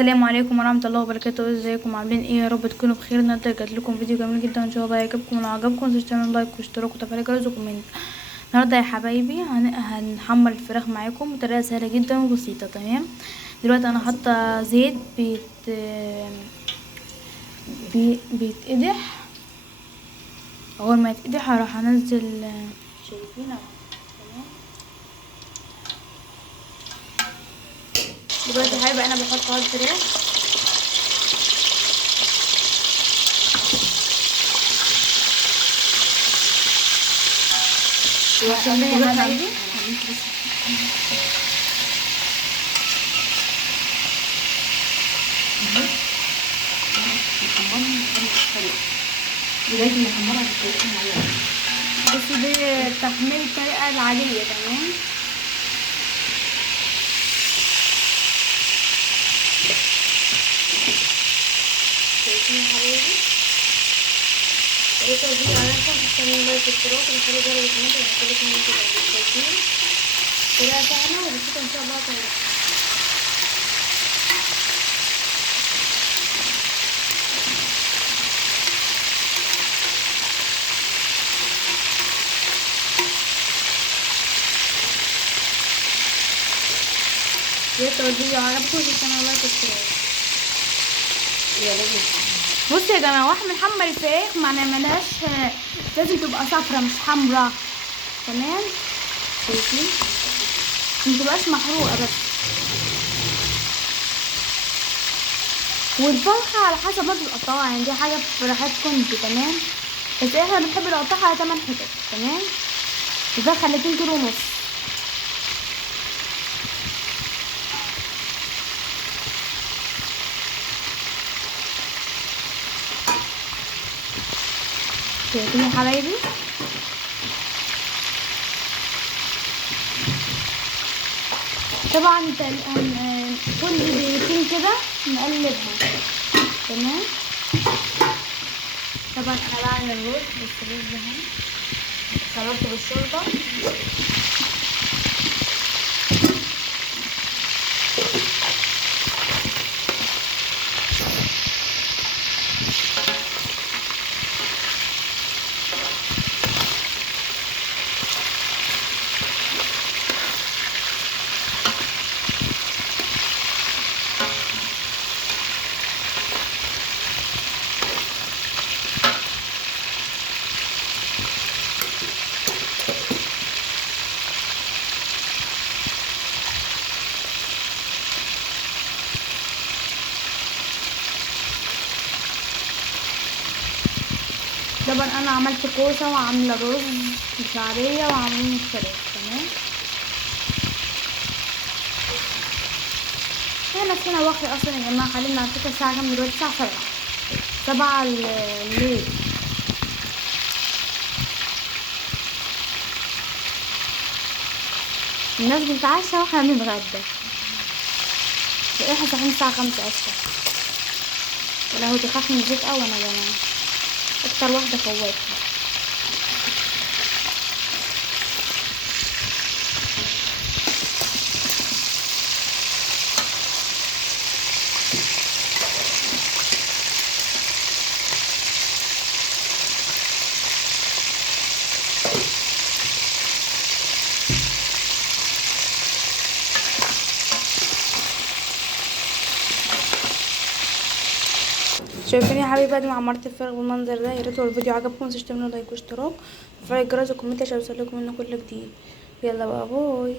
السلام عليكم ورحمه الله وبركاته. ازيكم عاملين ايه؟ يا رب تكونوا بخير. النهارده جات لكم فيديو جميل جدا ان شاء الله يعجبكم. لو عجبكم متنسوش تعملوا لايك واشتراك وتفعيل الجرس وكومنت. النهارده يا حبايبي هنحمر الفراخ معاكم بطريقه سهله جدا وبسيطه. تمام، دلوقتي انا حاطه زيت بيتقدح. اول ما يتقدح هروح انزل. شايفين اهو. تمام، دلوقتي يا حبايبي انا بحط على الفراخ. شايفين يا حبايبي؟ بس دي تحميل الطريقة العادية. تمام، شايفين يا حبايبي؟ طريقة دي عارفة تستعملوا لايك واشتراك وتفعيلوا الجرس وكمان تنزلوا من كده. شايفين؟ طريقة سهلة وبسيطة ان شاء الله تعجبكم. طريقة الفيديو عجبكم تستعملوا لايك واشتراك. بصوا يا جماعه، واحنا بنحمر الفراخ ما نعملهاش لازم تبقى صفرا مش حمرا. تمام، شايفين؟ ما تبقاش محروقه بس. والفرخه على حسب برضه القطاعه، يعني دي حاجه في راحتكم انتوا. تمام، بس احنا بنحب نقطعها على 8 حتت. تمام، الفرخه 2 كيلو ونص. شايفين يا حبايبي؟ طبعا كل دقيقتين كده نقلبها. تمام، طبعا انا بعمل الرز، بس الرز اهو خلطته بالشوربه. طبعا انا عملت كوسه وعامله رز بشعريه وعاملين الفراخ. تمام، احنا نفسنا واخد اصلا يا جماعه. خلينا على فكره الساعه كام دلوقتي؟ الساعه 7 الليل. الناس بتتعشى واحنا بنتغدى. احنا صاحيين الساعه 5 اصلا. ولا هو تخاف من الزيت اوي انا يا جماعه، اكتر واحده خوافه. شايفين يا حبايبي بعد ما عمرت الفراخ بالمنظر ده؟ يا ريت لو الفيديو عجبكم متنسوش تعملوا لايك واشتراك وتفعيلوا الجرس وكومنت عشان يوصلكم منه كل جديد. يلا بقى، باي.